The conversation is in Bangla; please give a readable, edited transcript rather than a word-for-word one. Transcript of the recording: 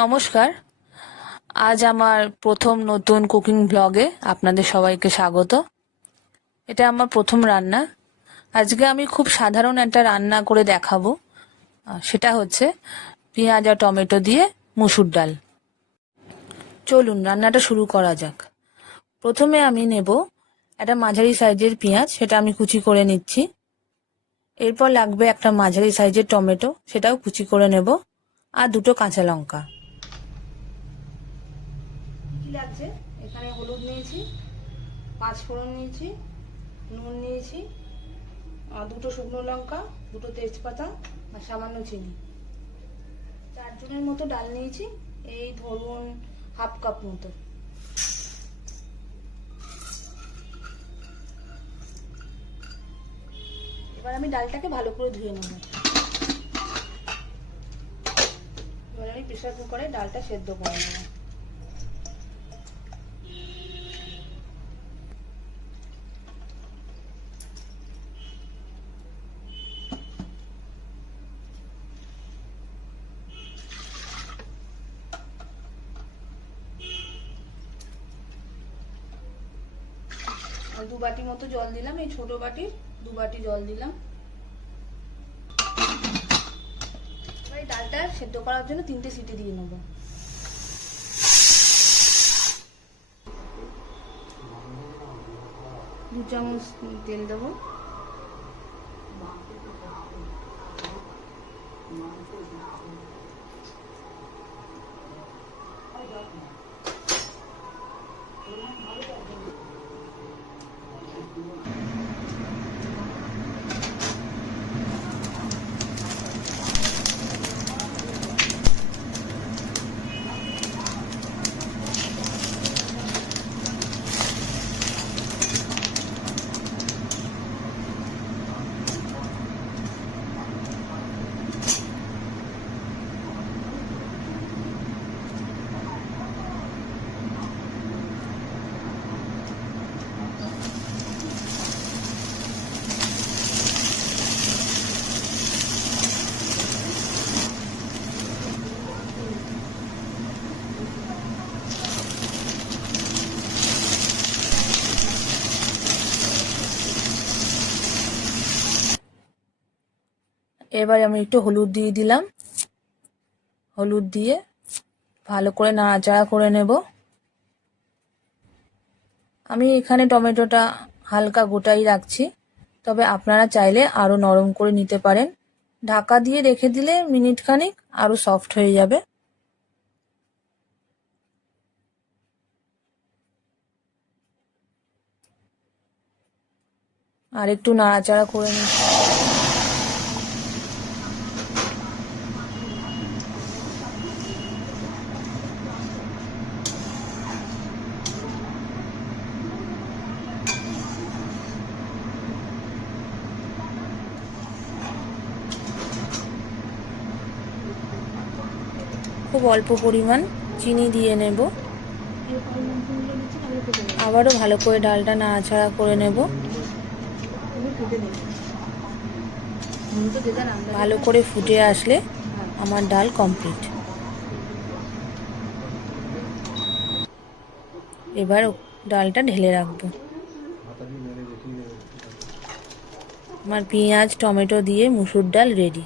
নমস্কার। আজ আমার প্রথম নতুন কুকিং ব্লগে আপনাদের সবাইকে স্বাগত। এটা আমার প্রথম রান্না। আজকে আমি খুব সাধারণ একটা রান্না করে দেখাবো। সেটা হচ্ছে পেঁয়াজ আর টমেটো দিয়ে মুসুর ডাল। চলুন রান্নাটা শুরু করা যাক। প্রথমে আমি নেব একটা মাঝারি সাইজের পেঁয়াজ, সেটা আমি কুচি করে নিচ্ছি। এরপর লাগবে একটা মাঝারি সাইজের টমেটো, সেটাও কুচি করে নেব, আর দুটো কাঁচা লঙ্কা। লাগছে এখানে হলুদ নিয়েছি, 5 ফোড়ন নিয়েছি, নুন নিয়েছি, দুটো শুকনো লঙ্কা, দুটো তেজপাতা আর সামান্য চিনি। 4 জনের মতো ডাল নিয়েছি, এই ধরুন হাফ কাপ মতো। এবার আমি ডালটাকে ভালো করে ধুয়ে নেব। এবার আমি প্রেসার কুকারে ডালটা সেদ্ধ করে নেব। আর 2 বাটি মতো জল দিলাম, এই ছোট বাটির 2 বাটি জল দিলাম। এই ডালটা সেদ্ধ করার জন্য 3টে সিটি দিয়ে নেব। দু চামচ তেল দেবো। এবার আমি একটু হলুদ দিয়ে দিলাম। হলুদ দিয়ে ভালো করে নাড়াচাড়া করে নেব। আমি এখানে টমেটোটা হালকা গোটাই রাখছি, তবে আপনারা চাইলে আরো নরম করে নিতে পারেন। ঢাকা দিয়ে রেখে দিলে মিনিট খানিক আরো সফট হয়ে যাবে। আর একটু নাড়াচাড়া করে নিচ্ছি। খুব অল্প পরিমাণ চিনি দিয়ে নেব। আবারও ভালো করে ডালটা নাড়াচাড়া করে নেব। ভালো করে ফুটে আসলে আমার ডাল কমপ্লিট। এবার ডালটা ঢেলে রাখবো। আমার পেঁয়াজ টমেটো দিয়ে মুসুর ডাল রেডি।